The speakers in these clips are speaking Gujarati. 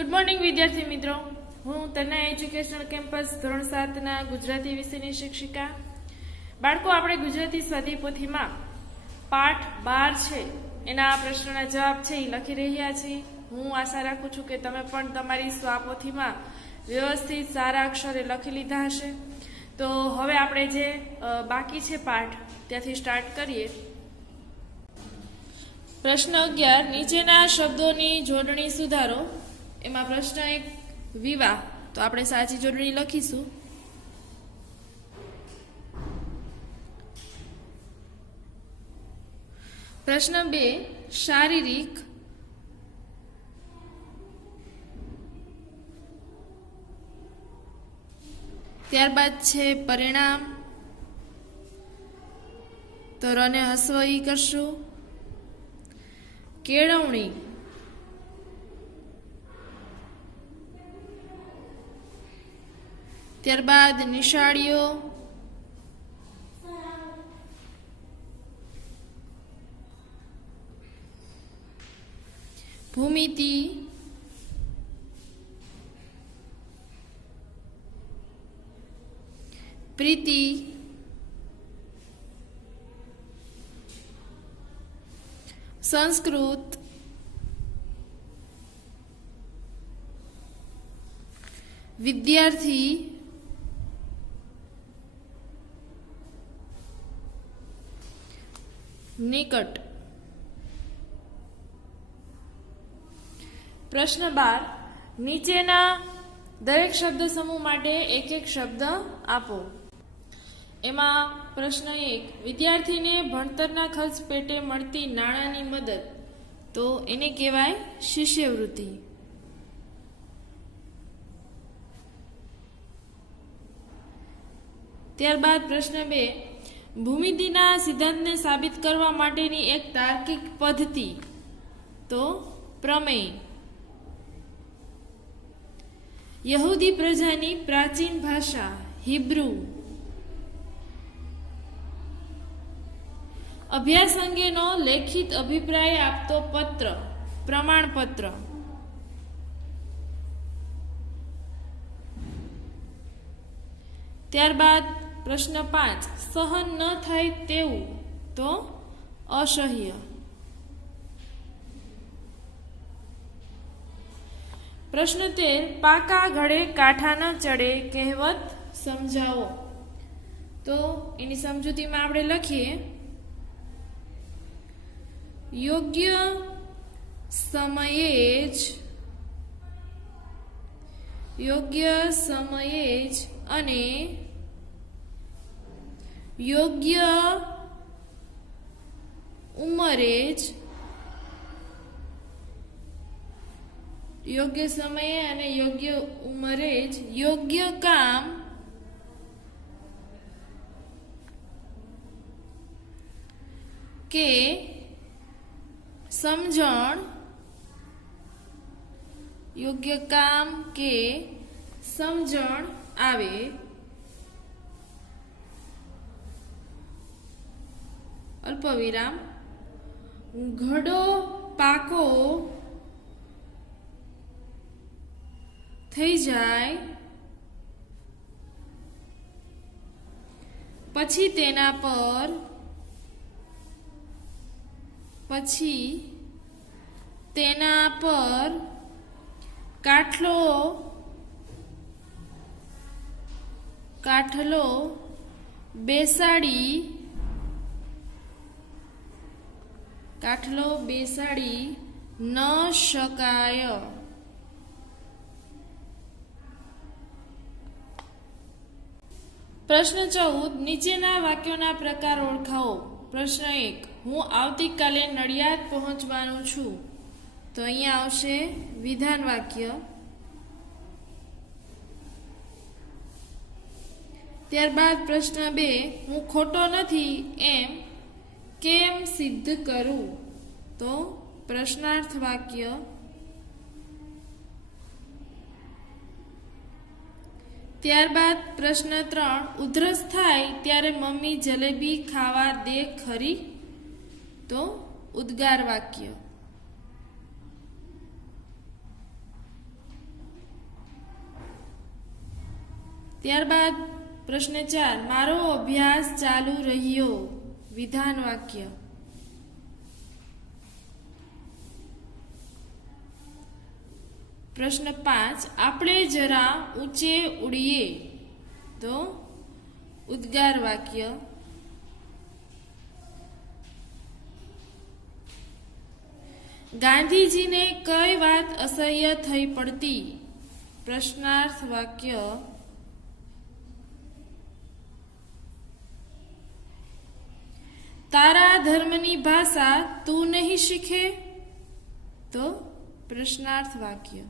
ગુડ મોર્નિંગ વિદ્યાર્થી મિત્રો, હું તન્ના એજ્યુકેશનલ કેમ્પસ ધોરણ 7 ના ગુજરાતી વિષયની શિક્ષિકા. બાળકો, આપણે ગુજરાતી સ્વાધ્યાય પોથીમાં પાઠ 12 છે એના પ્રશ્નોના જવાબ છે એ લખી રહ્યા છીએ. હું આશા રાખું છું કે તમે પણ તમારી સ્વાપોથીમાં વ્યવસ્થિત સારા અક્ષરે લખી લીધા હશે. તો હવે આપણે જે બાકી છે પાઠ ત્યાંથી સ્ટાર્ટ કરીએ. પ્રશ્ન 11, નીચેના શબ્દોની જોડણી સુધારો. એમાં પ્રશ્ન 1 વિવાહ, તો આપણે સાચી જોડણી લખીશું. પ્રશ્ન 2 શારીરિક. ત્યારબાદ છે પરિણામ, તો રને હસ્વ ઈ કરશું. કેળવણી, ત્યારબાદ નિશાળીઓ, ભૂમિતિ, પ્રીતિ, સંસ્કૃત, વિદ્યાર્થી, નિકટ. પ્રશ્ન 12, નીચેના દરેક શબ્દ સમૂહ માટે એક એક શબ્દ આપો. એમાં પ્રશ્ન 1, વિદ્યાર્થીને ભણતરના ખર્ચ પેટે મળતી નાણાંની મદદ, તો એને કહેવાય શિષ્યવૃત્તિ. ત્યારબાદ પ્રશ્ન 2, ભૂમિતિના સિદ્ધાંતને સાબિત કરવા માટેની એક તાર્કિક પદ્ધતિ, તો પ્રમેય. યહૂદી પ્રજાની પ્રાચીન ભાષા હિબ્રુ. અભ્યાસ અંગેનો લેખિત અભિપ્રાય આપતો પત્ર, પ્રમાણપત્ર. ત્યારબાદ પ્રશ્ન 5, સહન ન થાય તેવું, તો અસહ્ય. પ્રશ્ન 13, પાકા ઘડે કાંઠા ન ચડે કહેવત સમજાવો. તો એની સમજૂતીમાં આપણે લખીએ, યોગ્ય સમયે જ અને યોગ્ય ઉંમરે જ, યોગ્ય સમયે અને યોગ્ય ઉંમરે જ યોગ્ય કામ કે સમજણ, યોગ્ય કામ કે સમજણ આવે. અલ્પવિરામ, ઘડો પાકો થઈ જાય પછી તેના પર કાઠલો બેસાડી ન શકાય. પ્રશ્ન 14, નીચેના વાક્યોના પ્રકાર ઓળખાવો. પ્રશ્ન 1, હું આવતીકાલે નડિયાદ પહોંચવાનું છું, તો અહીંયા આવશે વિધાન વાક્ય. ત્યારબાદ પ્રશ્ન 2, હું ખોટો નથી એમ કેમ સિદ્ધ કરું, તો પ્રશ્નાર્થ વાક્ય. ત્યારબાદ પ્રશ્ન 3, ઉધરસ થાય ત્યારે મમ્મી જલેબી ખાવા દે ખરી, તો ઉદ્ગાર વાક્ય. ત્યારબાદ પ્રશ્ન 4, મારો અભ્યાસ ચાલુ રહ્યો. વિધાન વાક્ય. પ્રશ્ન 5, આપણે જરા ઊંચે ઉડીએ. તો ઉદ્ગાર વાક્ય. ગાંધીજીને કઈ વાત અસહ્ય થઈ પડતી. પ્રશ્નાર્થ વાક્ય. તારા ધર્મની ભાષા તું નહીં શીખે. તો પ્રશ્નાર્થ વાક્ય.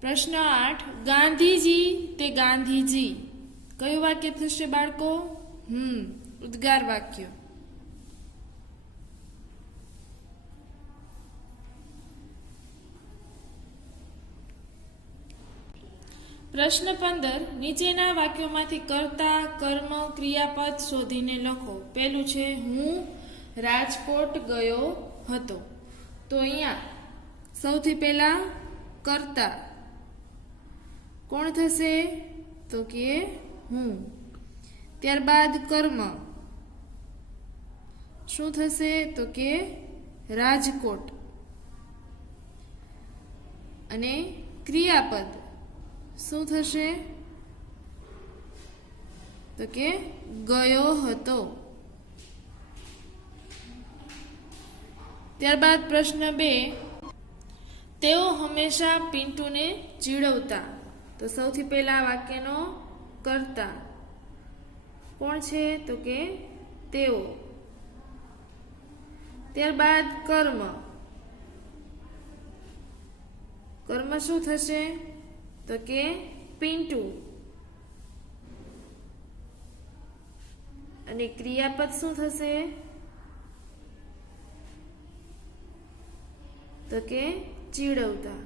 પ્રશ્ન 8, ગાંધીજી તે ગાંધીજી. કયું વાક્ય થશે બાળકો? ઉદ્ગાર વાક્ય. પ્રશ્ન 15, નીચેના વાક્યોમાંથી કર્તા, કર્મ, ક્રિયાપદ શોધીને લખો. પહેલું છે હું રાજકોટ ગયો હતો. તો અહીંયા સૌથી પહેલા કર્તા કોણ થશે? તો કે હું. ત્યારબાદ કર્મ શું થશે? તો કે રાજકોટ. અને ક્રિયાપદ શું થશે? તો કે ગયો હતો. ત્યારબાદ પ્રશ્ન 2, તેઓ હંમેશા પિન્ટુને ચીડવતા. તો સૌથી પહેલા વાક્યનો કર્તા કોણ છે? તો કે તેઓ. ત્યારબાદ કર્મ. કર્મ શું થશે? તો કે પિન્ટુ. અને ક્રિયાપદ શું થશે? તો કે ચીડવતા.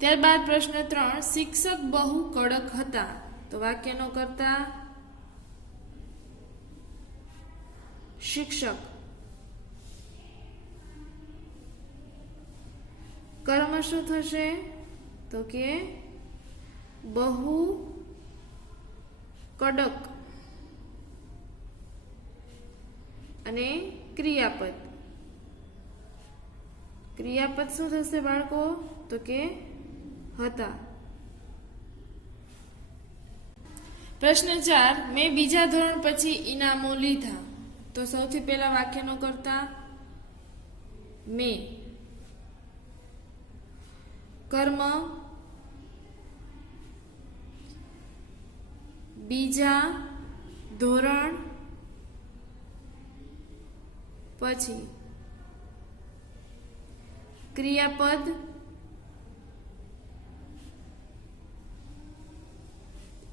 ત્યારબાદ પ્રશ્ન 3, શિક્ષક બહુ કડક હતા. તો વાક્યનો કર્તા શિક્ષક. કર્મ શું થશે? તો કે બહુ કડક. અને ક્રિયાપદ. ક્રિયાપદ શું થશે બાળકો? તો કે હતા. પ્રશ્ન 4, મેં બીજા ધોરણ પછી ઇનામો લીધા. તો સૌથી પહેલા વાક્યનો કર્તા મેં. કર્મ બીજા ધોરણ પછી. ક્રિયાપદ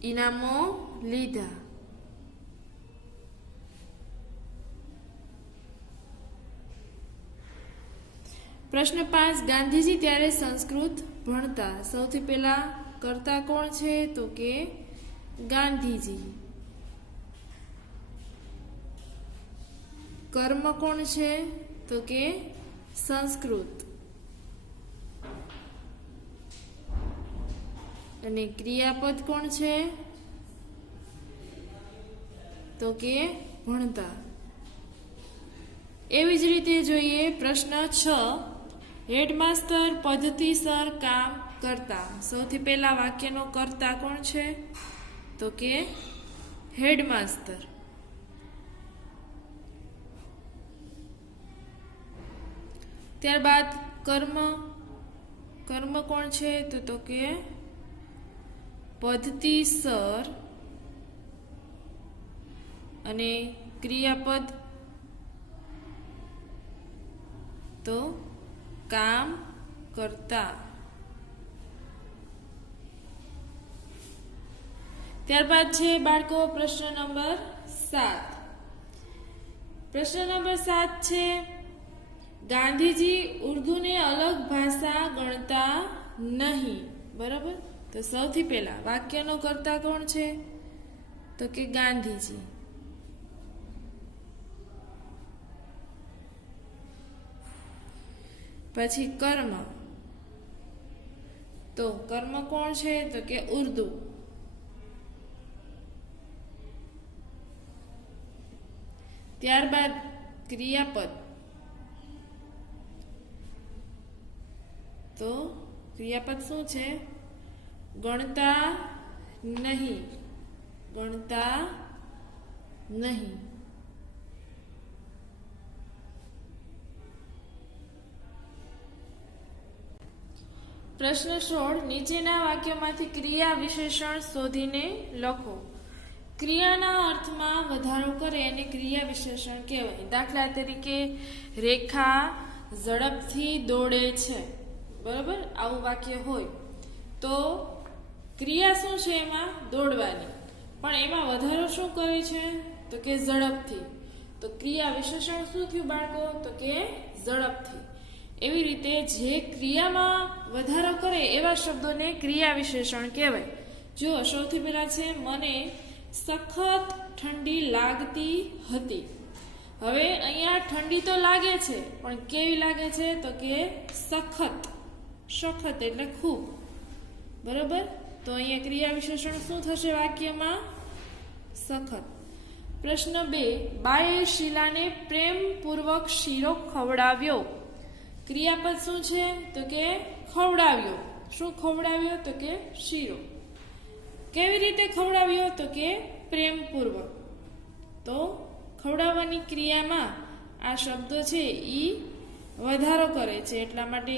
ઇનામો લીધા. પ્રશ્ન 5, ગાંધીજી ત્યારે સંસ્કૃત ભણતા. સૌથી પહેલા કર્તા કોણ છે? તો કે ગાંધીજી. કર્મ કોણ છે? તો કે સંસ્કૃત. અને ક્રિયાપદ કોણ છે? તો કે ભણતા. એવી જ રીતે જોઈએ પ્રશ્ન 6, હેડમાસ્ટર પદ્ધતિસર કામ કરતા. સૌથી પહેલા વાક્યનો કર્તા કોણ છે? તો કે હેડમાસ્ટર. ત્યારબાદ કર્મ. કર્મ કોણ છે? તો કે પદ્ધતિસર. અને ક્રિયાપદ તો કામ કરતા. ત્યારબાદ છે બાળકો પ્રશ્ન નંબર 7. પ્રશ્ન નંબર 7 છે, ગાંધીજી ઉર્દુને અલગ ભાષા ગણતા નહીં. બરાબર? તો સૌથી પહેલા વાક્યનો કર્તા કોણ છે? તો કે ગાંધીજી. પછી કર્મ, તો કર્મ કોણ છે તો કે ઉર્દુ, ત્યારબાદ ક્રિયાપદ, તો ક્રિયાપદ શું છે ગણતા નહીં, ગણતા નહીં. પ્રશ્ન 16 નીચેના વાક્યોમાંથી ક્રિયા વિશેષણ શોધીને લખો. ક્રિયાના અર્થમાં વધારો કરે અને ક્રિયા વિશેષણ કહેવાય. દાખલા તરીકે રેખા ઝડપથી દોડે છે, બરાબર, આવું વાક્ય હોય તો ક્રિયા શું છે એમાં દોડવાની, પણ એમાં વધારો શું કરે છે તો કે ઝડપથી. તો ક્રિયા વિશેષણ શું થયું બાળકો તો કે ઝડપથી. એવી રીતે જે ક્રિયામાં વધારો કરે એવા શબ્દોને ક્રિયા વિશેષણ કહેવાય. જો સૌથી પહેલા છે મને સખત ઠંડી લાગતી હતી. હવે અહીંયા ઠંડી તો લાગે છે પણ કેવી લાગે છે તો કે સખત, સખત એટલે ખૂબ, બરોબર. તો અહીંયા ક્રિયા વિશેષણ શું થશે વાક્યમાં સખત. પ્રશ્ન 2 બાએ શીલાને પ્રેમપૂર્વક શીરો ખવડાવ્યો. ક્રિયાપદ શું છે તો કે ખવડાવ્યો. શું ખવડાવ્યો તો કે શીરો. કેવી રીતે ખવડાવ્યો તો કે પ્રેમપૂર્વક. તો ખવડાવવાની ક્રિયામાં આ શબ્દો છે એ વધારો કરે છે, એટલા માટે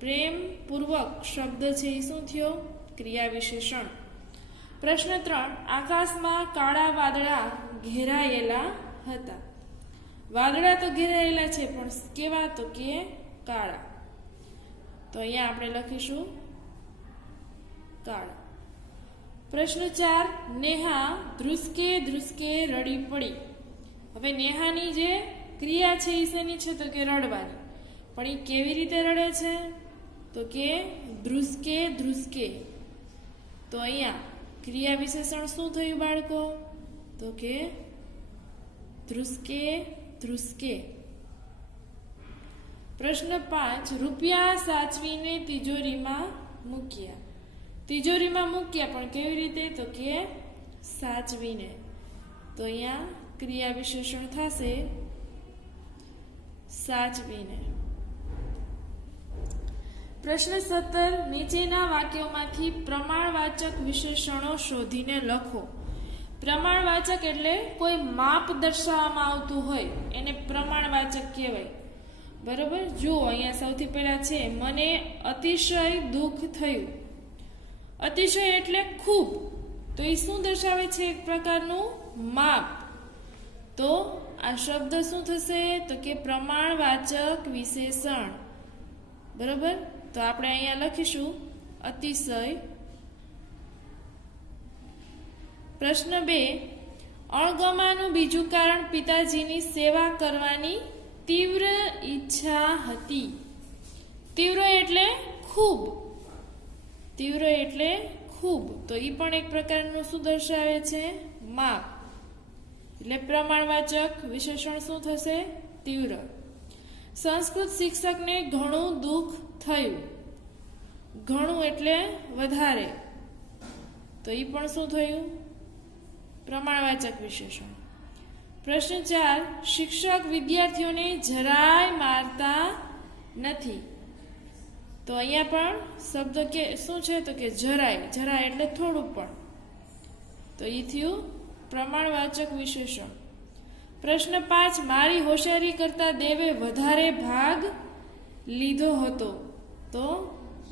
પ્રેમપૂર્વક શબ્દ છે એ શું થયો ક્રિયા વિશેષણ. પ્રશ્ન 3 આકાશમાં કાળા વાદળા ઘેરાયેલા હતા. વાદળા તો ઘેરાયેલા છે પણ કેવા તો કે કાળા. તો અહીંયા આપણે લખીશું કાળા. પ્રશ્ન 4 નેહા ધ્રુસકે ધ્રુસકે રડી પડી. હવે નેહાની જે ક્રિયા છે એ શેની છે તો કે રડવાની, પણ એ કેવી રીતે રડે છે તો કે ધ્રુસકે ધ્રુસકે. તો અહીંયા ક્રિયા વિશેષણ શું થયું બાળકો તો કે ધ્રુસકે ધ્રુસકે. પ્રશ્ન 5 રૂપિયા સાચવીને તિજોરીમાં મૂક્યા. તિજોરીમાં મૂક્યા પણ કેવી રીતે તો કે સાચવીને. તો અહીંયા ક્રિયા વિશેષણ થશે સાચવીને. પ્રશ્ન 17 નીચેના વાક્યોમાંથી પ્રમાણવાચક વિશેષણો શોધીને લખો. પ્રમાણવાચક એટલે કોઈ માપ દર્શાવવામાં આવતું હોય એને પ્રમાણવાચક કહેવાય, બરોબર. જુઓ અહીંયા સૌથી પહેલા છે મને અતિશય દુઃખ થયું. અતિશય એટલે ખૂબ, તો એ શું દર્શાવે છે એક પ્રકારનું માપ. તો આ શબ્દ શું થશે તો કે પ્રમાણવાચક વિશેષણ, બરોબર. તો આપણે અહીંયા લખીશું અતિશય. પ્રશ્ન 2 અણગમાનું બીજું કારણ પિતાજીની સેવા કરવાની તીવ્ર ઈચ્છા હતી. તીવ્ર એટલે ખૂબ, તીવ્ર એટલે ખૂબ, તો એ પણ એક પ્રકારનું શું દર્શાવે છે માપ. એટલે પ્રમાણવાચક વિશેષણ શું થશે તીવ્ર. સંસ્કૃત શિક્ષકને ઘણું દુઃખ થયું. ઘણું એટલે વધારે, તો એ પણ શું થયું પ્રમાણવાચક વિશેષણ. પ્રશ્ન 4 શિક્ષક વિદ્યાર્થીઓને જરાય મારતા નથી. તો અહીંયા પણ શબ્દ કે શું છે તો કે જરાય, જરાય એટલે થોડું પણ, તો એ થયું પ્રમાણવાચક વિશેષણ. પ્રશ્ન 5 મારી હોશિયારી કરતા દેવે વધારે ભાગ લીધો હતો. તો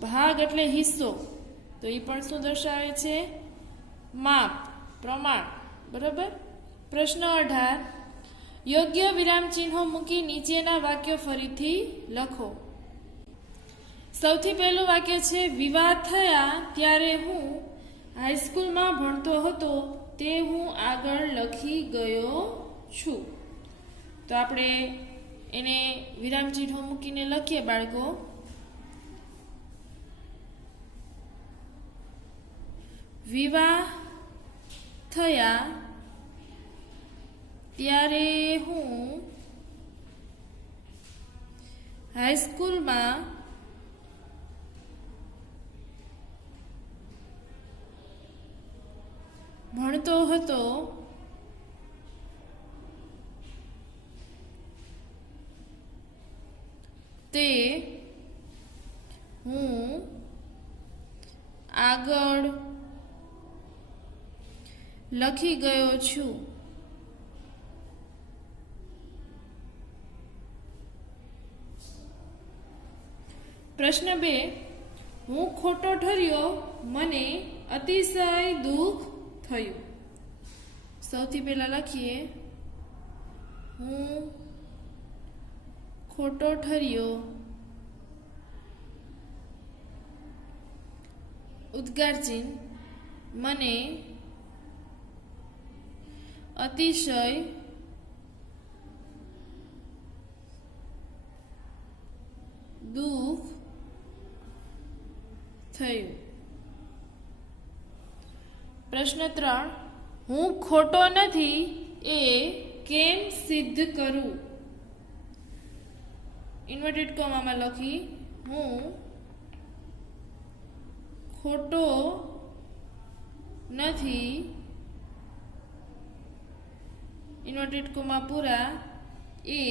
ભાગ એટલે હિસ્સો, તો એ પણ શું દર્શાવે છે માપ, પ્રમાણ, બરાબર. પ્રશ્ન 18 યોગ્ય વિરામ ચિહ્નો મૂકી નીચેના વાક્યો ફરીથી લખો. સૌથી પહેલું વાક્ય છે વિવાહ થયા ત્યારે હું હાઈસ્કૂલમાં ભણતો હતો તે હું આગળ લખી ગયો છું. તો આપણે એને વિરામ ચિહ્નો મૂકીને લખીએ બાળકો. વિવાહ થયા ત્યારે હું હાઈસ્કૂલમાં ભણતો હતો તે હું આગળ લખી ગયો છું. પ્રશ્ન 2, હું ખોટો ઠર્યો, મને અતિશય દુઃખ થયું. સૌથી પહેલા લખીએ હું ખોટો ઠર્યો, ઉદ્ગાર ચિહ્ન, મને અતિશય દુઃખ થયું. પ્રશ્ન 3, હું ખોટો નથી એ કેમ સિદ્ધ કરું? ઇન્વર્ટેડ કોમામાં લખી હું ખોટો નથી, ઇન્વર્ટેડ કોમા પૂરા, એ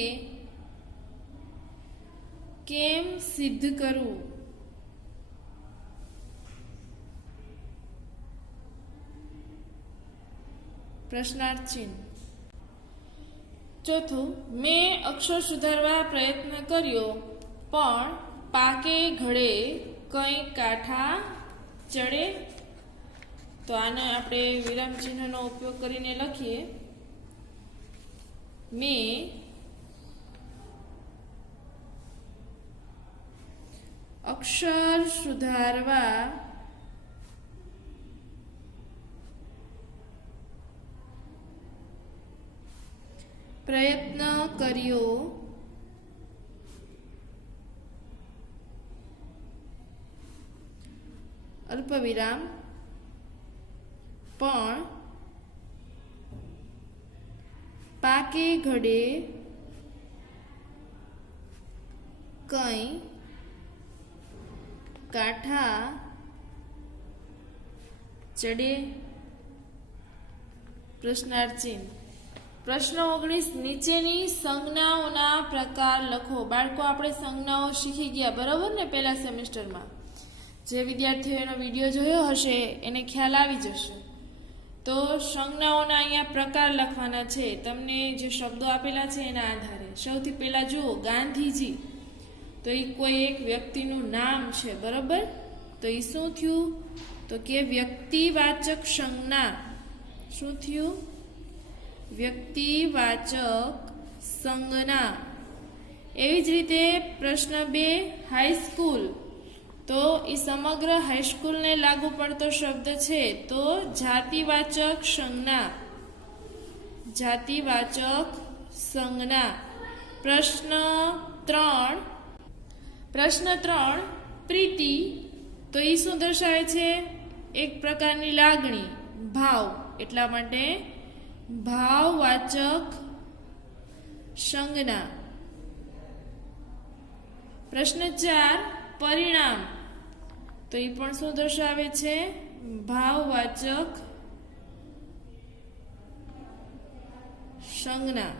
કેમ સિદ્ધ કરું? પ્રશ્નાર્થ ચિહ્ન. ચોથું, મેં અક્ષર સુધારવા પ્રયત્ન કર્યો પણ પાકે ઘડે કંઈ કાંઠા ચડે. તો આને આપણે વિરામ ચિહ્નનો ઉપયોગ કરીને લખીએ. મેં અક્ષર સુધારવા પ્રયત્ન કર્યો અલ્પવિરામ પણ પાકે ઘડે કંઈ કાંઠા ચડે. પ્રશ્નાર્થ ચિહ્ન. પ્રશ્ન 19, નીચેની સંજ્ઞાઓના પ્રકાર લખો. બાળકો, આપણે સંજ્ઞાઓ શીખી ગયા બરાબર ને પહેલા સેમેસ્ટરમાં. જે વિદ્યાર્થીઓ એનો વિડીયો જોયો હશે એને ખ્યાલ આવી જશે. તો સંજ્ઞાઓના અહીંયા પ્રકાર લખવાના છે. તમને જે શબ્દો આપેલા છે એના આધારે સૌથી પહેલા જુઓ, ગાંધીજી, તો એ કોઈ એક વ્યક્તિનું નામ છે બરાબર. તો એ શું થયું? તો કે વ્યક્તિવાચક સંજ્ઞા. શું થયું? વ્યક્તિવાચક સંજ્ઞા. એવી જ રીતે પ્રશ્ન 2, હાઈસ્કૂલ, તો એ સમગ્ર હાઈસ્કૂલને લાગુ પડતો શબ્દ છે, તો જાતિવાચક સંજ્ઞા. જાતિવાચક સંજ્ઞા. પ્રશ્ન 3, પ્રીતિ, તો એ શું દર્શાવે છે? એક પ્રકારની લાગણી, ભાવ, એટલા માટે ભાવવાચક સંજ્ઞા. પ્રશ્ન 4, પરિણામ, તો એ પણ શું દર્શાવે છે? ભાવવાચક સંજ્ઞા.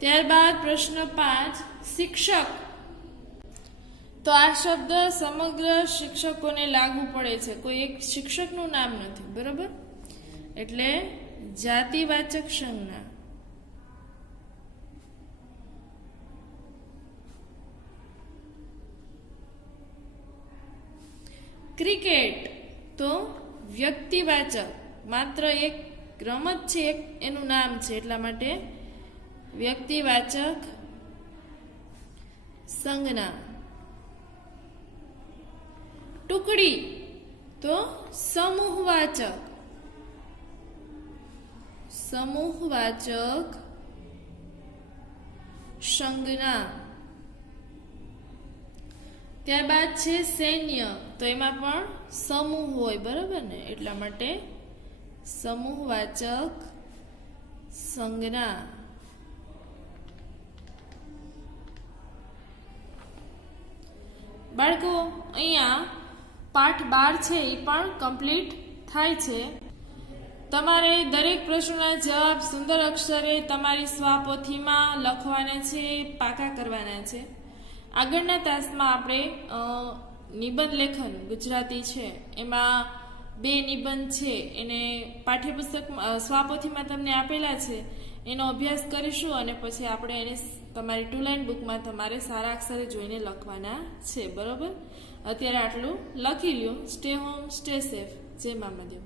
ત્યારબાદ પ્રશ્ન 5, શિક્ષક, તો આ શબ્દ સમગ્ર શિક્ષકોને લાગુ પડે છે, કોઈ એક શિક્ષકનું નામ નથી બરોબર, એટલે જાતિવાચક સંજ્ઞા. ક્રિકેટ, તો વ્યક્તિવાચક, માત્ર એક રમત છે, એનું નામ છે, એટલા માટે વ્યક્તિવાચક સંજ્ઞા. ટુકડી, તો સમૂહવાચક સંજ્ઞા. ત્યારબાદ છે સૈન્ય, તો એમાં પણ સમૂહ હોય બરાબર ને, એટલા માટે સમૂહવાચક સંજ્ઞા. બાળકો અહીંયા પાઠ 12 છે એ પણ કમ્પ્લીટ થાય છે. તમારે દરેક પ્રશ્નોના જવાબ સુંદર અક્ષરે તમારી સ્વાપોથીમાં લખવાના છે, પાકા કરવાના છે. આગળના તાસમાં આપણે નિબંધ લેખન ગુજરાતી છે એમાં 2 નિબંધ છે એને પાઠ્યપુસ્તક સ્વાપોથીમાં તમને આપેલા છે એનો અભ્યાસ કરીશું અને પછી આપણે એને તમારી 2 લાઇન બુકમાં તમારે સારા અક્ષરે જોઈને લખવાના છે. બરોબર, અત્યારે આટલું લખી લ્યો. Stay home, stay safe. જય મા મહાદેવ.